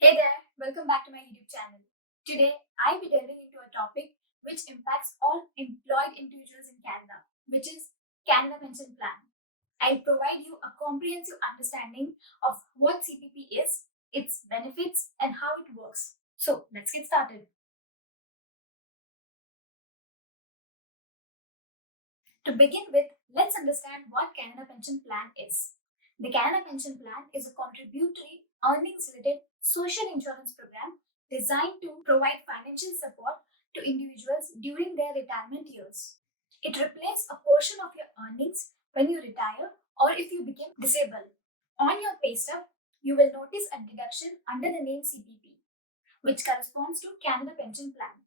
Hey there, welcome back to my YouTube channel. Today, I'll be delving into a topic which impacts all employed individuals in Canada, which is Canada Pension Plan. I'll provide you a comprehensive understanding of what CPP is, its benefits, and how it works. So, let's get started. To begin with, let's understand what Canada Pension Plan is. The Canada Pension Plan is a contributory earnings-related social insurance program designed to provide financial support to individuals during their retirement years. It replaces a portion of your earnings when you retire or if you become disabled. On your pay stub, you will notice a deduction under the name CPP, which corresponds to Canada Pension Plan.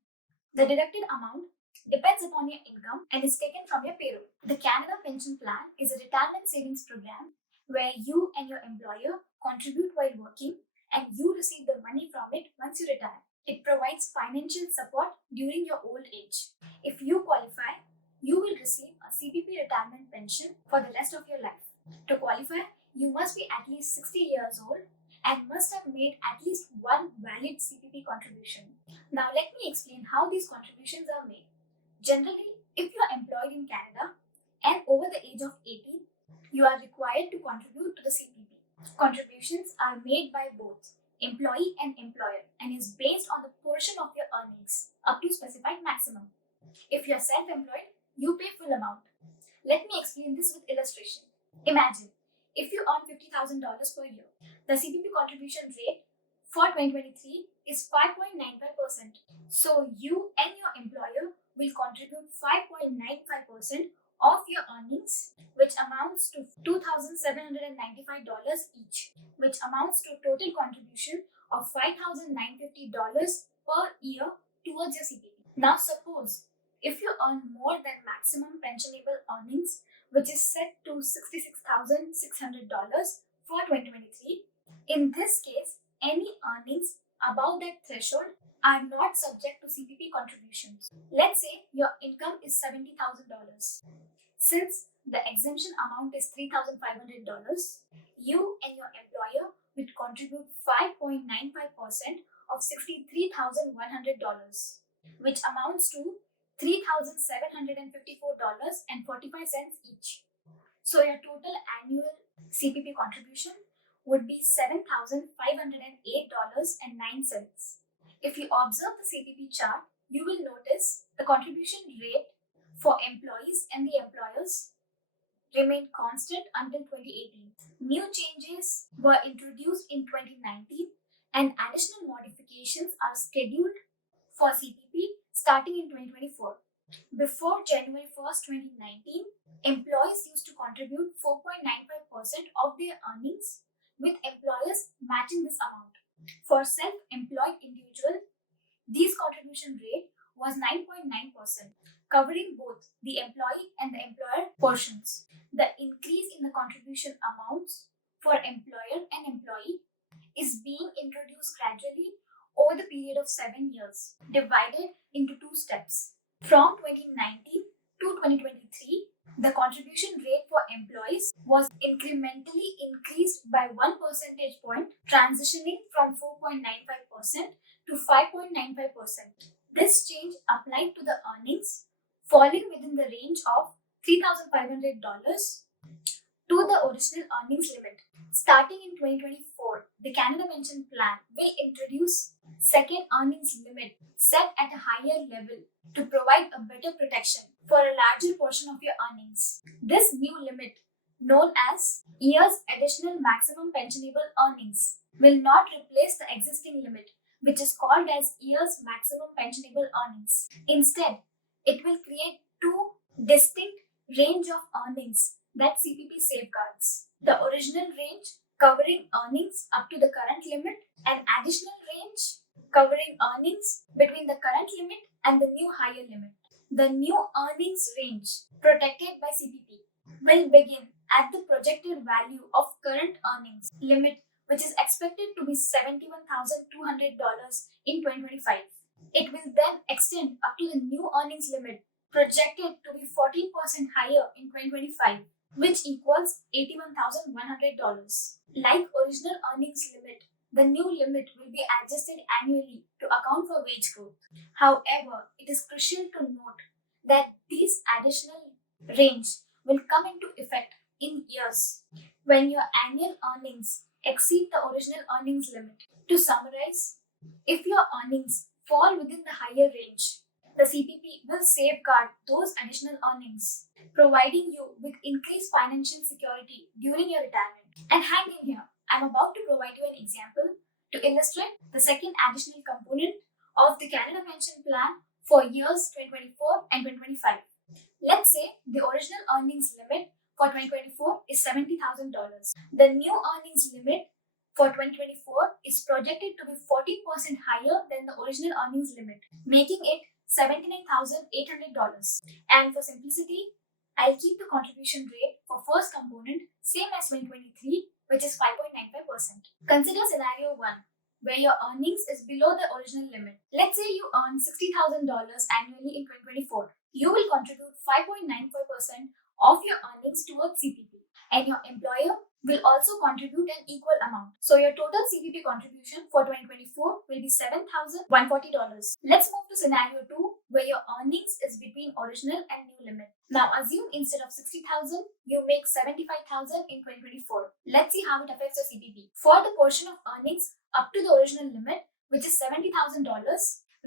The deducted amount depends upon your income and is taken from your payroll. The Canada Pension Plan is a retirement savings program where you and your employer contribute while working and you receive the money from it once you retire. It provides financial support during your old age. If you qualify, you will receive a CPP retirement pension for the rest of your life. To qualify, you must be at least 60 years old and must have made at least one valid CPP contribution. Now, let me explain how these contributions are made. Generally, if you are employed in Canada and over the age of 18, you are required to contribute to the CPP. Contributions are made by both employee and employer and is based on the portion of your earnings up to specified maximum. If you are self-employed, you pay full amount. Let me explain this with illustration. Imagine if you earn $50,000 per year, the CPP contribution rate for 2023 is 5.95%. So you and your employer will contribute 5.95% of your earnings, which amounts to $2,795 each, which amounts to total contribution of $5,950 per year towards your CPP. Now suppose if you earn more than maximum pensionable earnings, which is set to $66,600 for 2023, in this case, any earnings above that threshold are not subject to CPP contributions. Let's say your income is $70,000. Since the exemption amount is $3,500, you and your employer will contribute 5.95% of $63,100, which amounts to $3,754.45 each. So your total annual CPP contribution would be $7,508.09. If you observe the CPP chart, you will notice the contribution rate for employees and the employers remained constant until 2018. New changes were introduced in 2019 and additional modifications are scheduled for CPP starting in 2024. Before January 1st, 2019, employees used to contribute 4.95% of their earnings, with employers matching this amount. For self-employed individuals, this contribution rate was 9.9%, covering both the employee and the employer portions. The increase in the contribution amounts for employer and employee is being introduced gradually over the period of 7 years, divided into two steps. From 2019 to 2023, the contribution rate for employees was incrementally increased by 1 percentage point, transitioning from 4.95% to 5.95%. This change applied to the earnings falling within the range of $3,500 to the original earnings limit. Starting in 2024, the Canada Pension Plan will introduce second earnings limit set at a higher level to provide a better protection for a larger portion of your earnings. This new limit, known as year's additional maximum pensionable earnings, will not replace the existing limit, which is called as year's maximum pensionable earnings. Instead, it will create two distinct range of earnings that CPP safeguards. The original range covering earnings up to the current limit and additional range covering earnings between the current limit and the new higher limit. The new earnings range protected by CPP will begin at the projected value of current earnings limit, which is expected to be $71,200 in 2025. It will then extend up to the new earnings limit projected to be 14% higher in 2025, which equals $81,100. Like original earnings limit, the new limit will be adjusted annually to account for wage growth. However, it is crucial to note that this additional range will come into effect in years when your annual earnings exceed the original earnings limit. To summarize, if your earnings fall within the higher range, the CPP will safeguard those additional earnings, providing you with increased financial security during your retirement. And hang in here, I'm about to provide you an example to illustrate the second additional component of the Canada Pension Plan for years 2024 and 2025. Let's say the original earnings limit for 2024 is $70,000. The new earnings limit for 2024 is projected to be 40% higher than the original earnings limit, making it $79,800. And for simplicity, I'll keep the contribution rate for first component same as 2023, which is 5.95%. Consider scenario 1, where your earnings is below the original limit. Let's say you earn $60,000 annually in 2024. You will contribute 5.95% of your earnings towards CPP, and your employer will also contribute an equal amount. So your total CPP contribution for 2024 will be $7,140. Let's move to scenario 2, where your earnings is between original and new limit. Now assume instead of 60,000, you make 75,000 in 2024. Let's see how it affects your CPP. For the portion of earnings up to the original limit, which is $70,000,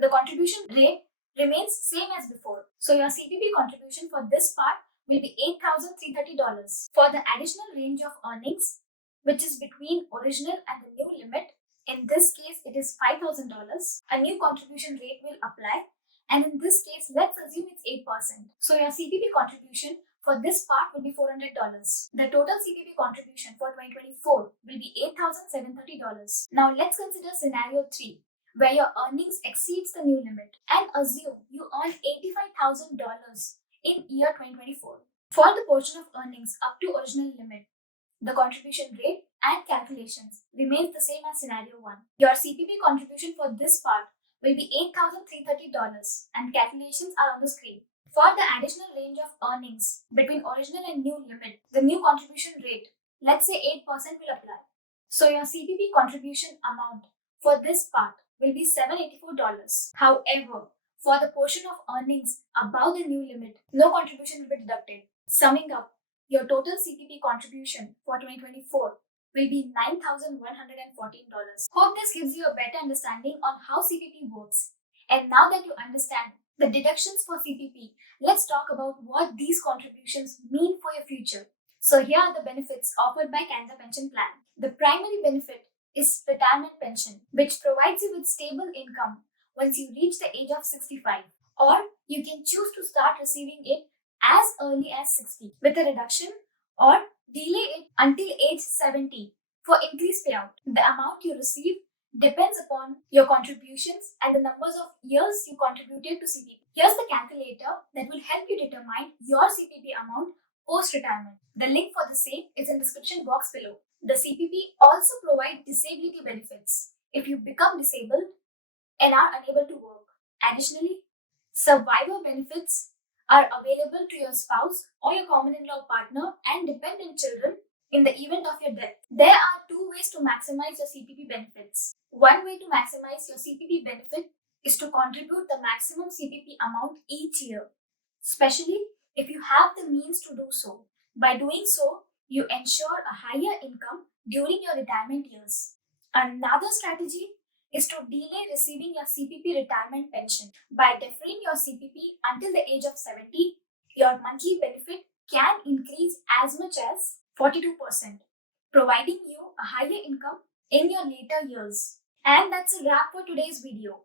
the contribution rate remains same as before. So your CPP contribution for this part will be $8,330. For the additional range of earnings, which is between original and the new limit, in this case it is $5,000, a new contribution rate will apply, and in this case let's assume it's 8%. So your CPP contribution for this part will be $400. The total CPP contribution for 2024 will be $8,730. Now let's consider scenario 3, where your earnings exceeds the new limit, and assume you earn $85,000 in year 2024. For the portion of earnings up to original limit, the contribution rate and calculations remains the same as scenario 1. Your CPP contribution for this part will be $8,330, and calculations are on the screen. For the additional range of earnings between original and new limit, the new contribution rate, let's say 8%, will apply. So your CPP contribution amount for this part will be $784. However, for the portion of earnings above the new limit, no contribution will be deducted. Summing up, your total CPP contribution for 2024 will be $9,114. Hope this gives you a better understanding on how CPP works. And now that you understand the deductions for CPP, let's talk about what these contributions mean for your future. So here are the benefits offered by Canada Pension Plan. The primary benefit is retirement pension, which provides you with stable income once you reach the age of 65, or you can choose to start receiving it as early as 60 with a reduction, or delay it until age 70 for increased payout. The amount you receive depends upon your contributions and the numbers of years you contributed to CPP. Here's the calculator that will help you determine your CPP amount post-retirement. The link for the same is in the description box below. The CPP also provides disability benefits if you become disabled and are unable to work. Additionally, survivor benefits are available to your spouse or your common-in-law partner and dependent children in the event of your death. There are two ways to maximize your CPP benefits. One way to maximize your CPP benefit is to contribute the maximum CPP amount each year, especially if you have the means to do so. By doing so, you ensure a higher income during your retirement years. Another strategy is to delay receiving your CPP retirement pension. By deferring your CPP until the age of 70, your monthly benefit can increase as much as 42%, providing you a higher income in your later years. And that's a wrap for today's video.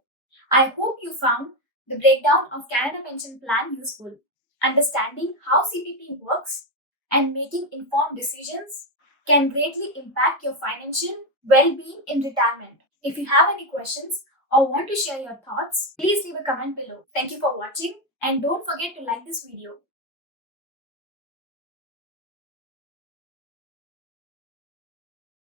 I hope you found the breakdown of Canada Pension Plan useful. Understanding how CPP works and making informed decisions can greatly impact your financial well-being in retirement. If you have any questions or want to share your thoughts, please leave a comment below. Thank you for watching, and don't forget to like this video.